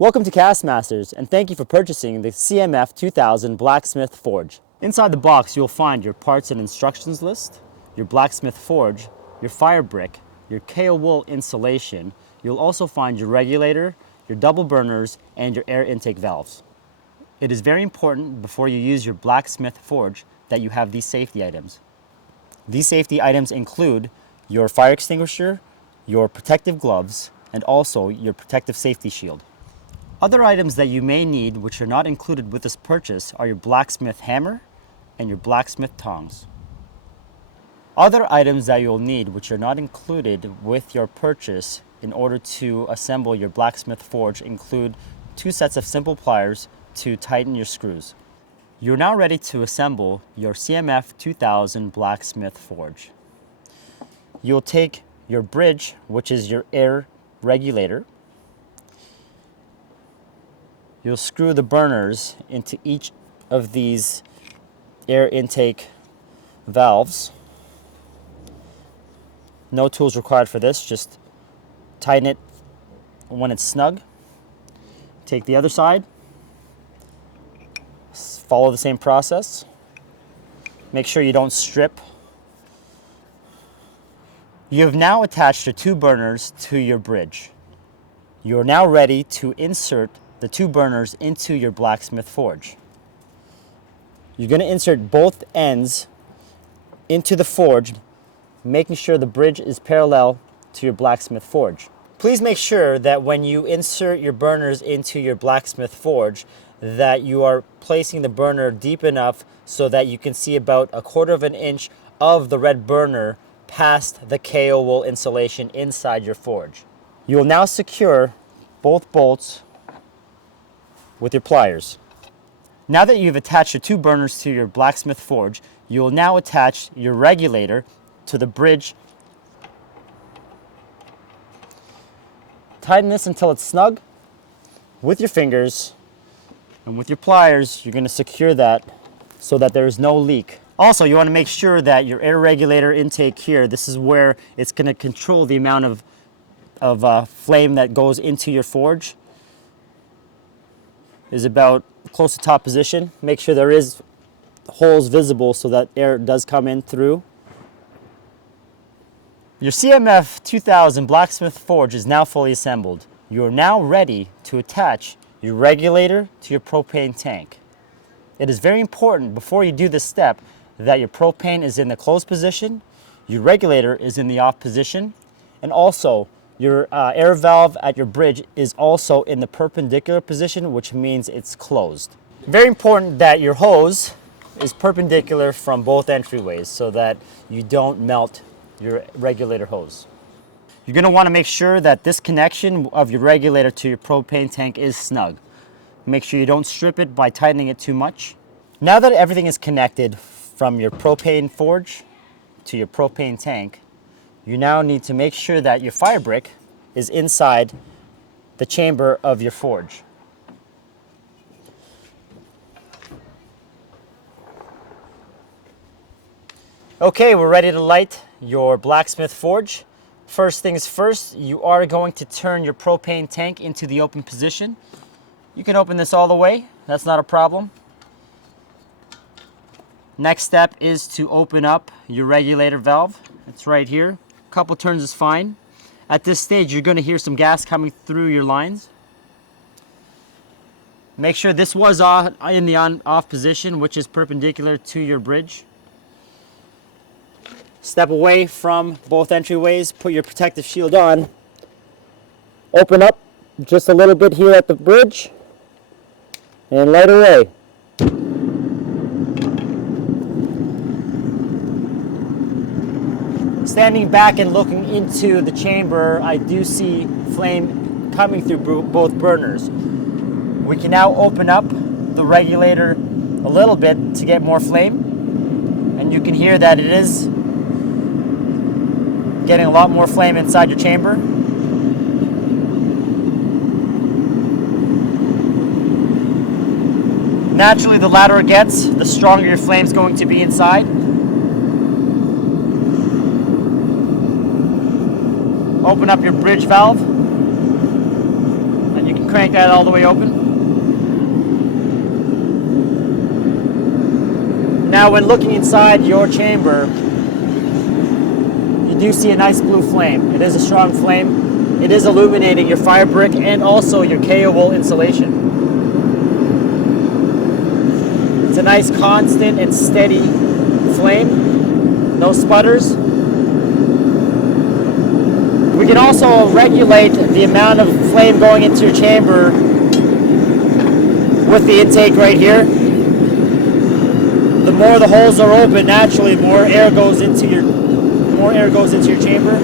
Welcome to Castmasters, and thank you for purchasing the CMF 2000 Blacksmith Forge. Inside the box, you'll find your parts and instructions list, your Blacksmith Forge, your fire brick, your KO wool insulation. You'll also find your regulator, your double burners, and your air intake valves. It is very important before you use your Blacksmith Forge that you have these safety items. These safety items include your fire extinguisher, your protective gloves, and also your protective safety shield. Other items that you may need which are not included with this purchase are your blacksmith hammer and your blacksmith tongs. Other items that you'll need which are not included with your purchase in order to assemble your blacksmith forge include 2 sets of simple pliers to tighten your screws. You're now ready to assemble your CMF 2000 blacksmith forge. You'll take your bridge, which is your air regulator. You'll screw the burners into each of these air intake valves. No tools required for this, just tighten it when it's snug. Take the other side, follow the same process. Make sure you don't strip. You have now attached your 2 burners to your bridge. You are now ready to insert the 2 burners into your blacksmith forge. You're going to insert both ends into the forge, making sure the bridge is parallel to your blacksmith forge. Please make sure that when you insert your burners into your blacksmith forge that you are placing the burner deep enough so that you can see about 1/4 of an inch of the red burner past the KO wool insulation inside your forge. You will now secure both bolts with your pliers. Now that you've attached your 2 burners to your blacksmith forge, you will now attach your regulator to the bridge. Tighten this until it's snug with your fingers, and with your pliers you're going to secure that so that there is no leak. Also, you want to make sure that your air regulator intake here, this is where it's going to control the amount of flame that goes into your forge, is about close to top position. Make sure there is holes visible so that air does come in through. Your CMF 2000 Blacksmith Forge is now fully assembled. You are now ready to attach your regulator to your propane tank. It is very important before you do this step that your propane is in the closed position, your regulator is in the off position, and also your air valve at your bridge is also in the perpendicular position, which means it's closed. Very important that your hose is perpendicular from both entryways so that you don't melt your regulator hose. You're going to want to make sure that this connection of your regulator to your propane tank is snug. Make sure you don't strip it by tightening it too much. Now that everything is connected from your propane forge to your propane tank, you now need to make sure that your fire brick is inside the chamber of your forge. Okay, we're ready to light your blacksmith forge. First things first, you are going to turn your propane tank into the open position. You can open this all the way, that's not a problem. Next step is to open up your regulator valve. It's right here. A couple turns is fine. At this stage, you're going to hear some gas coming through your lines. Make sure this was in the on-off position, which is perpendicular to your bridge. Step away from both entryways, put your protective shield on. Open up just a little bit here at the bridge, and light away. Standing back and looking into the chamber, I do see flame coming through both burners. We can now open up the regulator a little bit to get more flame, and you can hear that it is getting a lot more flame inside your chamber. Naturally, the louder it gets, the stronger your flame is going to be inside. Open up your bridge valve, and you can crank that all the way open. Now when looking inside your chamber, you do see a nice blue flame. It is a strong flame. It is illuminating your fire brick and also your KO wool insulation. It's a nice constant and steady flame, no sputters. We can also regulate the amount of flame going into your chamber with the intake right here. The more the holes are open, naturally more air goes into your chamber.